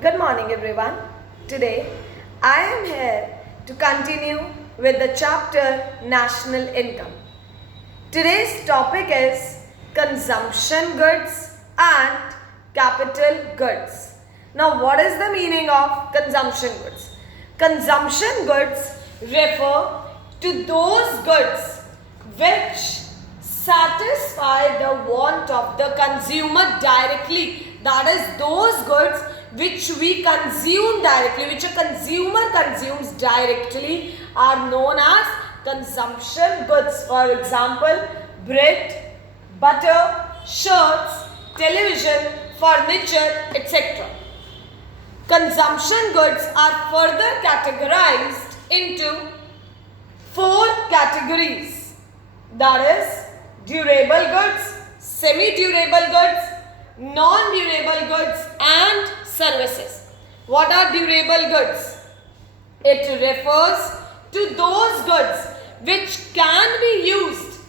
Good morning, everyone. Today, I am here to continue with the chapter National Income. Today's topic is consumption goods and capital goods. Now, what is the meaning of consumption goods? Consumption goods refer to those goods which satisfy the want of the consumer directly. That is, those goods which we consume directly, which a consumer consumes directly, are known as consumption goods. For example, bread, butter, shirts, television, furniture, etc. Consumption goods are further categorized into 4 categories. That is, durable goods, semi-durable goods, non-durable goods and services. What are durable goods? It refers to those goods which can be used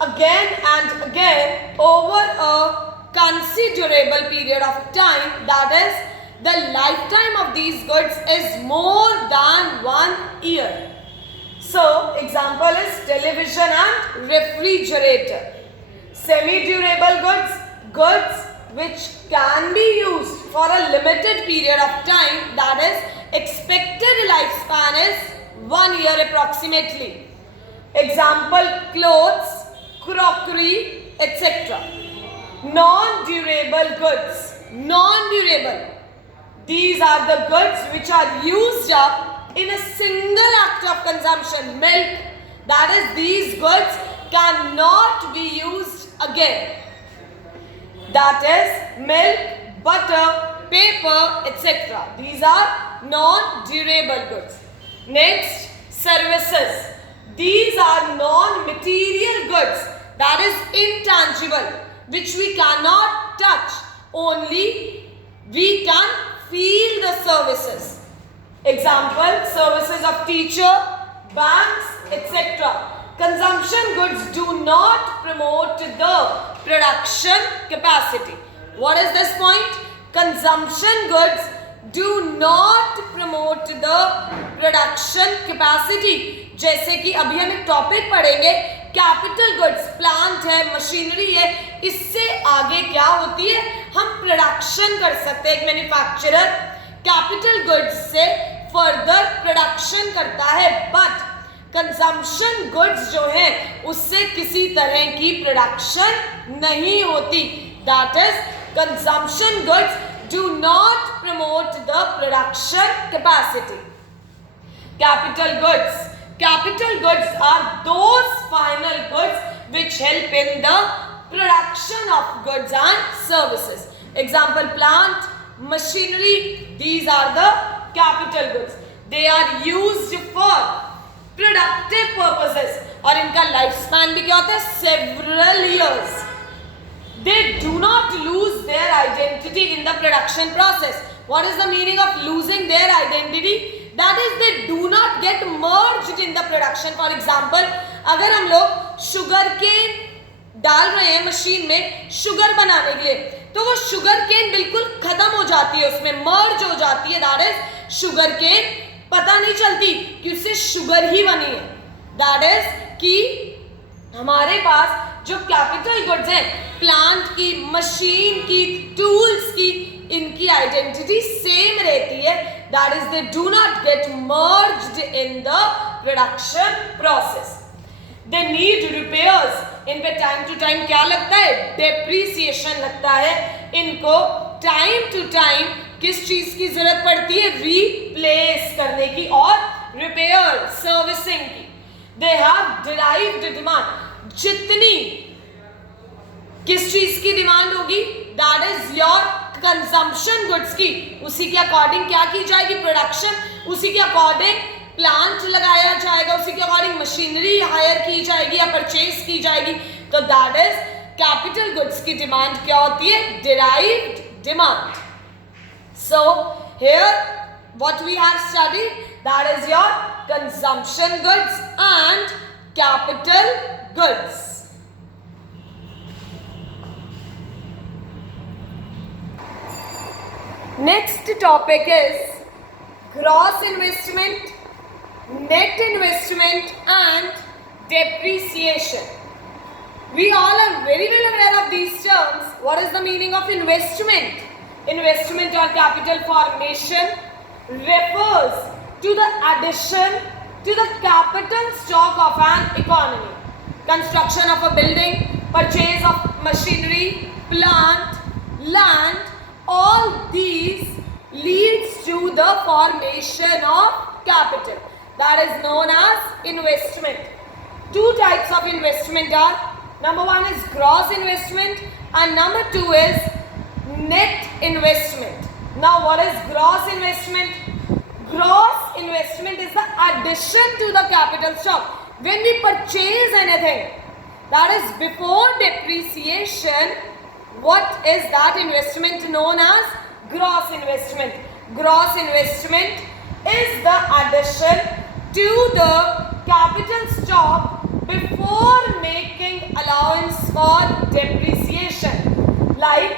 again and again over a considerable period of time. That is, the lifetime of these goods is more than 1 year. So, example is television and refrigerator. Semi-durable goods, goods which can be used for a limited period of time, that is, expected lifespan is 1 year approximately. Example, clothes, crockery, etc. Non-durable goods, non-durable. These are the goods which are used up in a single act of consumption. Milk, that is, these goods cannot be used again. That is, milk, butter, paper, etc. These are non-durable goods. Next, services. These are non-material goods, that is intangible, which we cannot touch. Only we can feel the services. Example, services of teacher, banks, etc. Consumption goods do not promote the production capacity. What is this point? Consumption goods do not promote the production capacity. जैसे कि अभी हम एक topic पढ़ेंगे, capital goods, plant है, machinery है, इससे आगे क्या होती है, हम प्रोडक्शन कर सकते हैं. एक मैन्युफैक्चरर कैपिटल गुड्स से फर्दर प्रोडक्शन करता है, बट कंजम्पशन गुड्स जो है उससे किसी तरह की प्रोडक्शन नहीं होती. That is, consumption goods do not promote the production capacity. Capital goods, capital goods are those final goods which help in the production of goods and services. Example, plant, machinery, these are the capital goods. They are used for productive purposes और इनका life span भी क्या होता है, several years. They do not lose their identity in the production process. What is the meaning of losing their identity? That is, they do not get merged in the production. For example, अगर हम लोग sugar cane डाल रहे हैं machine में sugar बनाने के लिए, तो वो शुगर केन बिल्कुल खत्म हो जाती है, उसमें मर्ज हो जाती है. दैट इज, शुगर केन पता नहीं चलती कि उससे शुगर ही बनी है. दैट इज कि हमारे पास जो कैपिटल गुड्स हैं, प्लांट की, मशीन की, टूल्स की, इनकी आइडेंटिटी सेम रहती है. That is, they do not get merged in the production process. They need repairs. इन पे टाइम टू टाइम क्या लगता है, डेप्रीसिएशन लगता है. इनको टाइम टू टाइम किस चीज की जरूरत पड़ती है, रिप्लेस करने की और रिपेयर, सर्विसिंग की. They have derived demand. जितनी किस चीज की डिमांड होगी, that is your consumption goods की, उसी के अकॉर्डिंग क्या की जाएगी, प्रोडक्शन. उसी के अकॉर्डिंग प्लांट लगाया जाएगा, उसी के अकॉर्डिंग मशीनरी हायर की जाएगी या परचेज की जाएगी. तो दैट इज, कैपिटल गुड्स की डिमांड क्या होती है, derived demand. So here what we have studied, that is your consumption goods and capital goods. Next topic is gross investment, net investment and depreciation. We all are very well aware of these terms. What is the meaning of investment? Investment or capital formation refers to the addition to the capital stock of an economy. Construction of a building, purchase of machinery, plant, land, all these leads to the formation of capital. That is known as investment. Two types of investment are, number one is gross investment and number two is net investment. Now what is gross investment? Gross investment is the addition to the capital stock. When we purchase anything, that is before depreciation, what is that investment known as? Gross investment. Gross investment is the addition to the capital stock before making allowance for depreciation. Like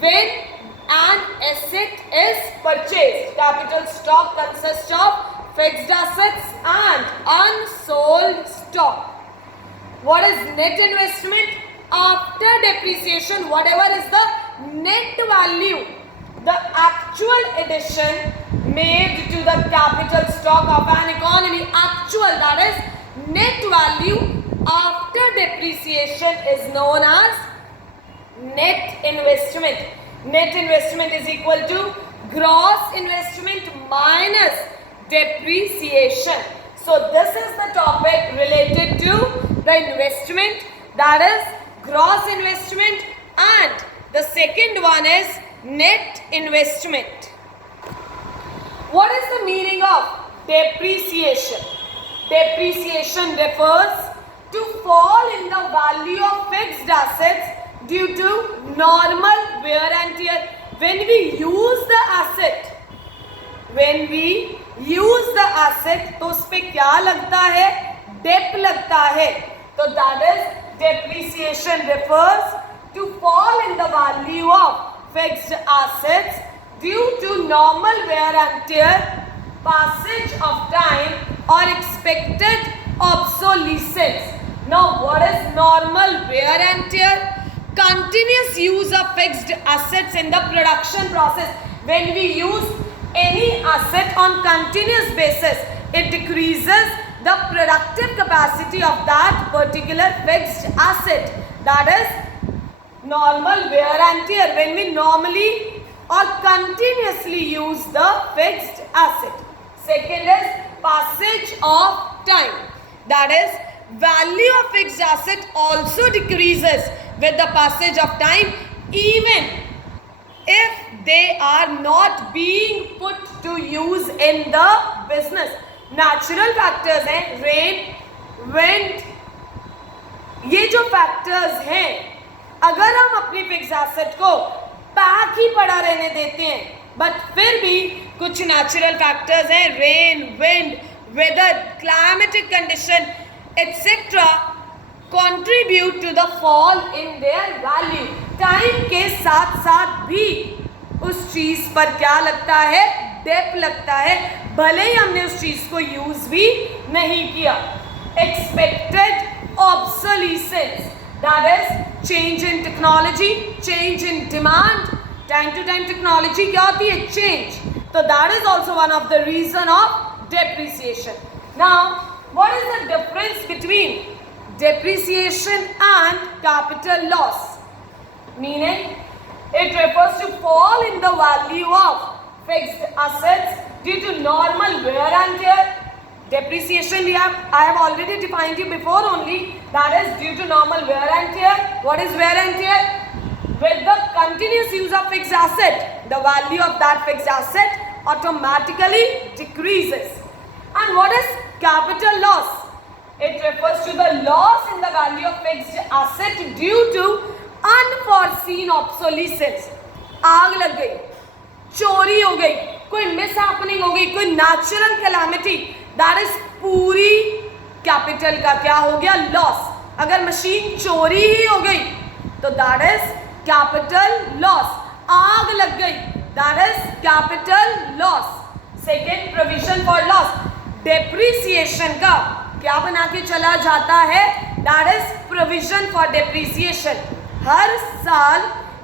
when an asset is purchased, capital stock consists of fixed assets and unsold stock. What is net investment? After depreciation, whatever is the net value, the actual addition made to the capital stock of an economy, actual, that is net value after depreciation is known as net investment. Net investment is equal to gross investment minus depreciation. So this is the topic related to the investment, that is gross investment, and the second one is net investment. What is the meaning of depreciation? Depreciation refers to fall in the value of fixed assets due to normal wear and tear. When we use the asset, तो उस पे क्या लगता है? Depp लगता है. तो that is depreciation refers to fall in the value of fixed assets due to normal wear and tear, passage of time or expected obsolescence. Now what is normal wear and tear? Continuous use of fixed assets in the production process. When we use any asset on continuous basis, it decreases the productive capacity of that particular fixed asset. That is normal wear and tear, when we normally or continuously use the fixed asset. Second is passage of time. That is value of fixed asset also decreases with the passage of time, even if they are not being put to use in the business. Natural factors हैं, rain, wind, ये जो factors हैं, अगर हम अपनी fix asset को pack ही पड़ा रहने देते हैं, बट फिर भी कुछ नेचुरल फैक्टर्स हैं, rain, wind, weather, climatic condition etcetera contribute to the fall in their value. Time के साथ साथ भी उस चीज पर क्या लगता है? डेप लगता है, भले ही हमने उस चीज को यूज भी नहीं किया. Expected obsolescence, that is change in technology, change in demand. Time to time technology क्या होती है? Change. So that is also one of the reason of depreciation. Now what is the difference between depreciation and capital loss? Meaning it refers to fall in the value of fixed assets due to normal wear and tear. Depreciation I have already defined you before only, that is due to normal wear and tear. What is wear and tear? With the continuous use of fixed asset, the value of that fixed asset automatically decreases. And what is capital loss? It refers to the loss in the value of fixed asset due to unforeseen obsolescence. आग लग गई, चोरी हो गई, कोई mishappening हो गई, कोई नेचुरल कैलामिटी, दैट इज पूरी कैपिटल का क्या हो गया? लॉस. अगर मशीन चोरी ही हो गई तो दैट इज कैपिटल लॉस. आग लग गई, that is capital loss. Second, provision for loss. Depreciation का क्या बना के चला जाता है? That is provision for depreciation. हर साल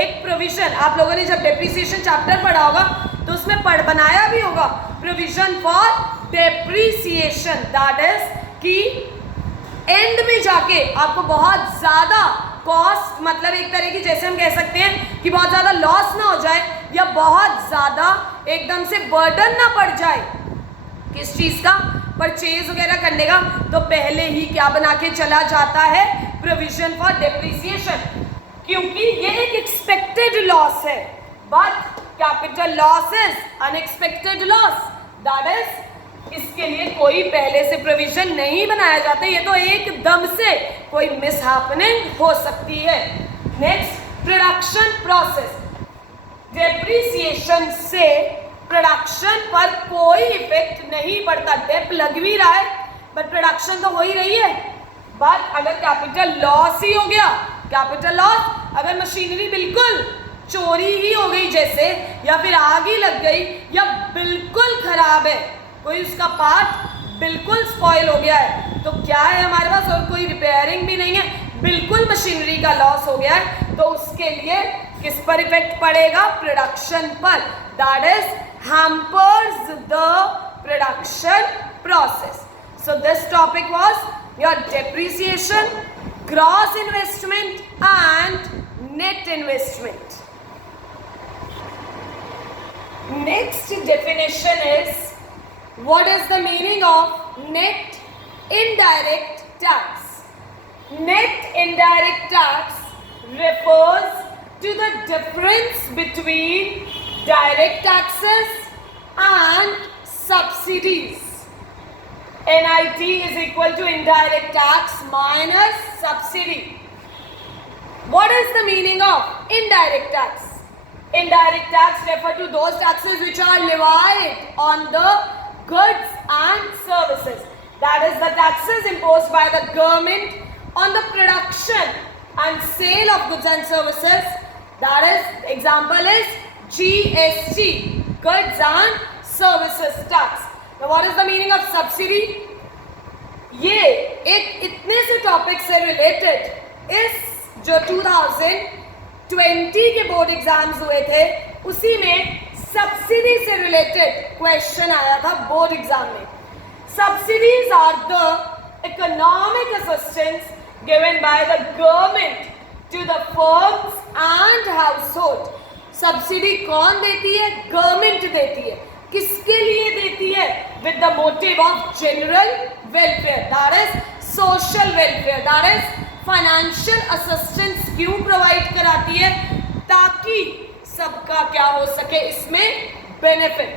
एक प्रोविजन, आप लोगों ने जब डेप्रिसिएशन चैप्टर पढ़ा होगा तो उसमें बनाया भी होगा provision for depreciation. That is कि एंड में जाके आपको बहुत ज़्यादा कॉस्ट, मतलब एक तरह की जैसे हम कह सकते हैं कि बहुत ज़्यादा लॉस ना हो जाए या बहुत ज़्यादा एकदम से बर्डन ना पड़ जाए किस चीज़ का, परचेज वगैरह करने का, तो पहले ही क्या बना के चला जाता है? Provision for depreciation. क्योंकि ये एक एक्सपेक्टेड लॉस है, but capital loss is unexpected loss. That is इसके लिए कोई पहले से प्रोविजन नहीं बनाया जाता, ये तो एकदम से कोई मिसहैपनिंग हो सकती है. Next, production process. डेप्रिसिएशन से प्रोडक्शन पर कोई इफेक्ट नहीं पड़ता. डेप लग भी रहा है बट प्रोडक्शन तो हो ही रही है. बट अगर कैपिटल लॉस ही हो गया, कैपिटल लॉस, अगर मशीनरी बिल्कुल चोरी ही हो गई जैसे, या फिर आग ही लग गई, या बिल्कुल खराब है, कोई उसका पार्ट बिल्कुल स्पॉइल हो गया है, तो क्या है हमारे पास और कोई रिपेयरिंग भी नहीं है, बिल्कुल मशीनरी का लॉस हो गया है, तो उसके लिए किस पर इफेक्ट पड़ेगा? प्रोडक्शन पर. That is hampers the production process. So this topic was your depreciation, gross investment and net investment. Next definition is, what is the meaning of net indirect tax? Net indirect tax refers to the difference between direct taxes and subsidies. NIT is equal to indirect tax minus subsidy. What is the meaning of indirect tax? Indirect tax refer to those taxes which are levied on the goods and services. That is the taxes imposed by the government on the production and sale of goods and services. That is, example is GST, goods and services tax. Now what is the meaning of subsidy? ये एक इतने से topic से related इस जो 2020 के board exams हुए थे उसी में सब्सिडी से रिलेटेड क्वेश्चन आया था बोर्ड एग्जाम में. Subsidies are the economic assistance given by the government to the firms and household. Subsidy कौन देती है? गवर्नमेंट देती है. किसके लिए देती है? With the motive of general welfare, that is social welfare, that is financial assistance. क्यों प्रोवाइड कराती है? ताकि सबका क्या हो सके इसमें benefit.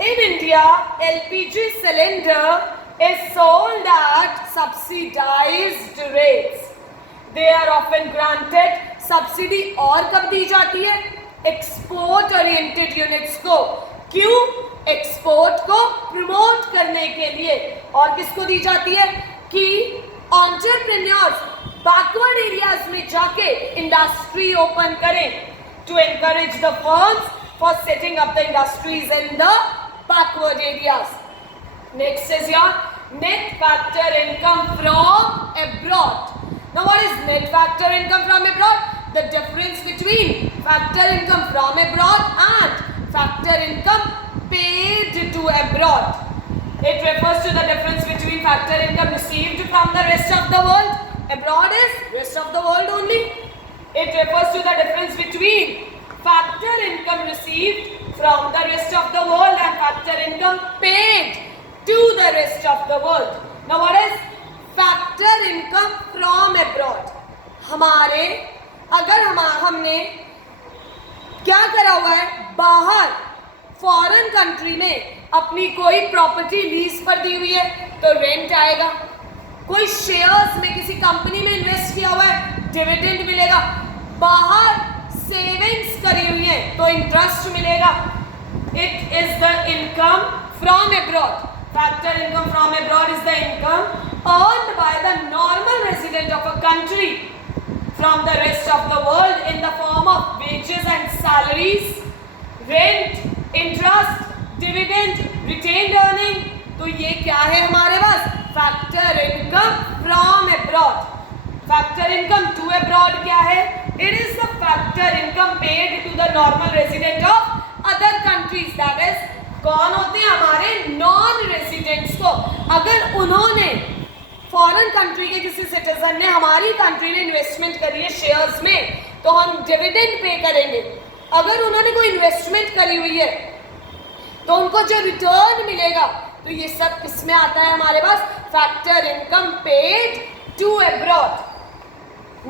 In India LPG cylinder is sold at subsidised rates. They are often granted. Subsidy और कब दी जाती है? एक्सपोर्ट ओरिएंटेड यूनिट्स को. क्यों? एक्सपोर्ट को प्रमोट करने के लिए. और किसको दी जाती है? कि एंटरप्रेन्योर्स बैकवर्ड एरियाज में जाके इंडस्ट्री ओपन करें, to encourage the firms for setting up the industries in the backward areas. Next is your net factor income from abroad. Now what is net factor income from abroad? The difference between factor income from abroad and factor income paid to abroad. It refers to the difference between factor income received from the rest of the world. Abroad is rest of the world only. It refers to the difference between factor income received from the rest of the world and factor income paid to the rest of the world. Now what is factor income from abroad? हमारे अगर हमने क्या करा हुआ है? बाहर foreign country में अपनी कोई प्रॉपर्टी लीज पर दी हुई है तो रेंट आएगा. कोई शेयर्स में किसी कंपनी में इन्वेस्ट किया हुआ है, डिविडेंड मिलेगा. बाहर सेविंग्स करी हुई है तो इंटरेस्ट मिलेगा. It is the income from abroad. Factor income from abroad is the income earned by the normal resident of a country from the rest of the world in the form of wages and salaries rent, interest, dividend, retained earning, तो ये क्या है हमारे पास? Factor income from abroad. Factor income to abroad क्या है? It is the factor income paid to the normal resident of other countries. That is, कौन होते हैं? हमारे नॉन रेजिडेंट्स को. अगर उन्होंने फॉरेन कंट्री के किसी सिटीजन ने हमारी कंट्री में इन्वेस्टमेंट करी है शेयर्स में, तो हम डिविडेंड पे करेंगे. अगर उन्होंने कोई इन्वेस्टमेंट करी हुई है तो उनको जो रिटर्न मिलेगा, तो ये सब किसमें आता है हमारे पास? Factor income paid to abroad.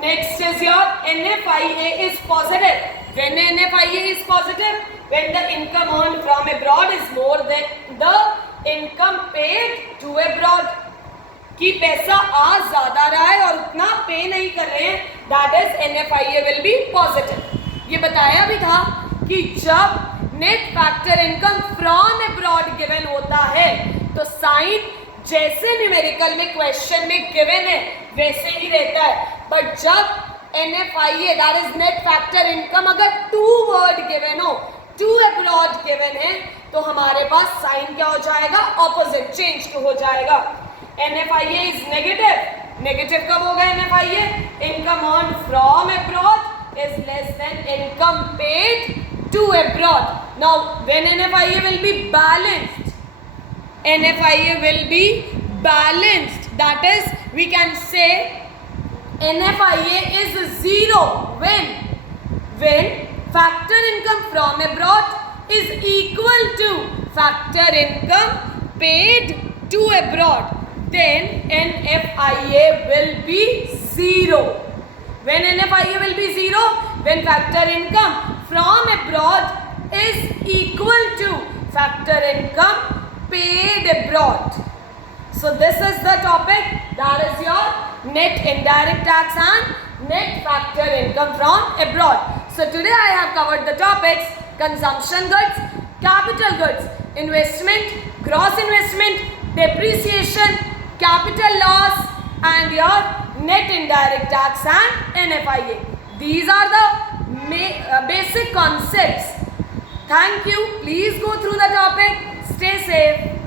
Next is your NFIA is positive. When NFIA is positive, when the income earned from abroad is more than the income paid to abroad. कि पैसा आ ज्यादा रहा है और उतना पे नहीं कर रहे हैं, that is NFIA will be positive. ये बताया भी था कि जब net factor income from abroad given होता है तो साइन जैसे न्यूमेरिकल में क्वेश्चन में गिवन है वैसे ही रहता है. बट जब NFIA that is net factor income अगर टू वर्ड गिवन हो, टू अब्रॉड गिवन है, तो हमारे पास साइन क्या हो जाएगा? ऑपोजिट, चेंज हो जाएगा. NFIA is negative. नेगेटिव कब होगा NFIA? Income earned from abroad is less than income paid to abroad. Now when NFIA will be balanced, NFIA will be balanced, that is we can say NFIA is zero when factor income from abroad is equal to factor income paid to abroad, then NFIA will be zero. When NFIA will be zero? When factor income from abroad is equal to factor income paid abroad. So this is the topic, that is your net indirect tax and net factor income from abroad. So today I have covered the topics: consumption goods, capital goods, investment, gross investment, depreciation, capital loss, and your net indirect tax and NFIA. These are the basic concepts. Thank you. Please go through the topic. Stay safe.